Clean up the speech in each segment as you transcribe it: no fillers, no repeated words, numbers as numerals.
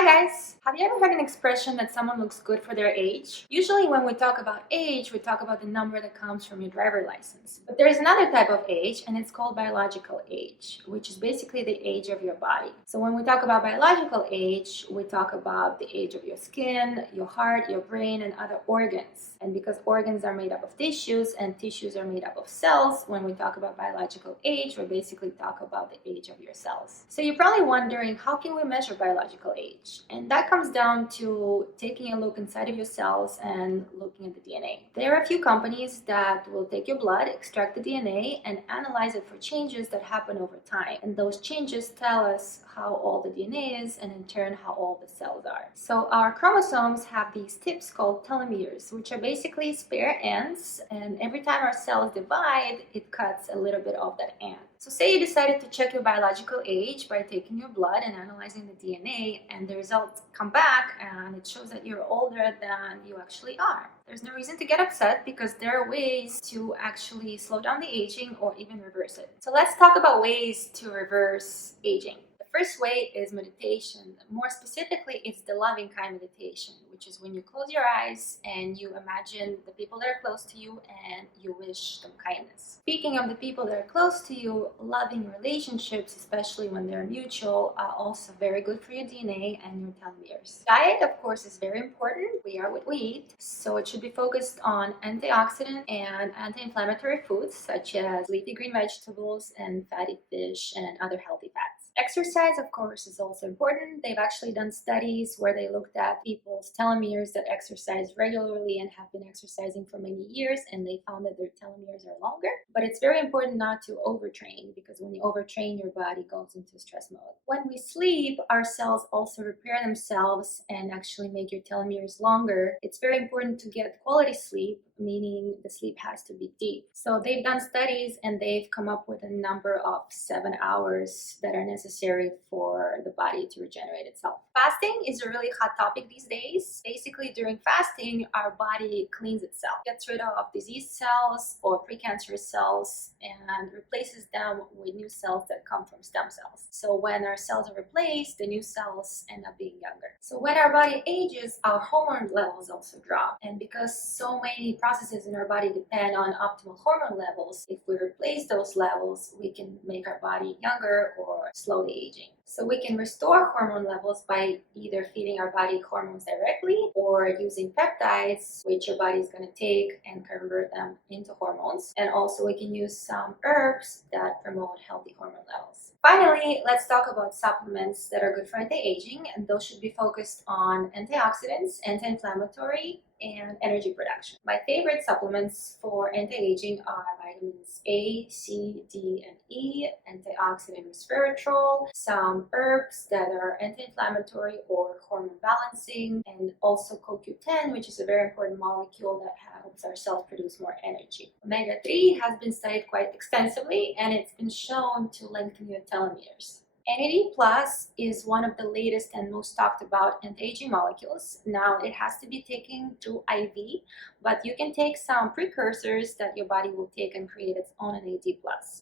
Hi guys! Have you ever heard an expression that someone looks good for their age? Usually when we talk about age, we talk about the number that comes from your driver's license. But there's another type of age and it's called biological age, which is basically the age of your body. So when we talk about biological age, we talk about the age of your skin, your heart, your brain, and other organs. And because organs are made up of tissues and tissues are made up of cells, when we talk about biological age, we basically talk about the age of your cells. So you're probably wondering, how can we measure biological age? And that comes down to taking a look inside of your cells and looking at the DNA. There are a few companies that will take your blood, extract the DNA, and analyze it for changes that happen over time. And those changes tell us how old the DNA is and in turn how old the cells are. So our chromosomes have these tips called telomeres, which are basically spare ends, and every time our cells divide, it cuts a little bit of that end. So say you decided to check your biological age by taking your blood and analyzing the DNA, and the results come back and it shows that you're older than you actually are. There's no reason to get upset because there are ways to actually slow down the aging or even reverse it. So let's talk about ways to reverse aging. The first way is meditation. More specifically, it's the loving kind meditation, which is when you close your eyes and you imagine the people that are close to you and you wish them kindness. Speaking of the people that are close to you, loving relationships, especially when they're mutual, are also very good for your DNA and your telomeres. Diet, of course, is very important. We are what we eat, so it should be focused on antioxidant and anti-inflammatory foods such as leafy green vegetables and fatty fish and other healthy fats. Exercise, of course, is also important. They've actually done studies where they looked at people's telomeres that exercise regularly and have been exercising for many years, and they found that their telomeres are longer. But it's very important not to overtrain, because when you overtrain, your body goes into stress mode. When we sleep, our cells also repair themselves and actually make your telomeres longer. It's very important to get quality sleep, meaning the sleep has to be deep. So they've done studies and they've come up with a number of 7 hours that are necessary for the body to regenerate itself. Fasting is a really hot topic these days. Basically, during fasting, our body cleans itself, gets rid of diseased cells or precancerous cells and replaces them with new cells that come from stem cells. So when our cells are replaced, the new cells end up being younger. So when our body ages, our hormone levels also drop. And because so many processes in our body depend on optimal hormone levels, if we replace those levels, we can make our body younger or slow the aging. So we can restore hormone levels by either feeding our body hormones directly or using peptides, which your body is going to take and convert them into hormones. And also we can use some herbs that promote healthy hormone levels. Finally, let's talk about supplements that are good for anti-aging, and those should be focused on antioxidants, anti-inflammatory, and energy production. My favorite supplements for anti-aging are vitamins A, C, D, and E, antioxidant resveratrol, some herbs that are anti-inflammatory or hormone balancing, and also CoQ10, which is a very important molecule that helps our cells produce more energy. Omega-3 has been studied quite extensively and it's been shown to lengthen your telomeres. NAD+ is one of the latest and most talked about anti-aging molecules. Now it has to be taken through IV, but you can take some precursors that your body will take and create its own NAD+.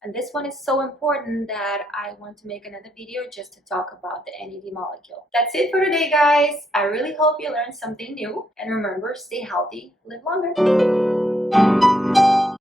And this one is so important that I want to make another video just to talk about the NAD molecule. That's it for today, guys. I really hope you learned something new. And remember, stay healthy, live longer.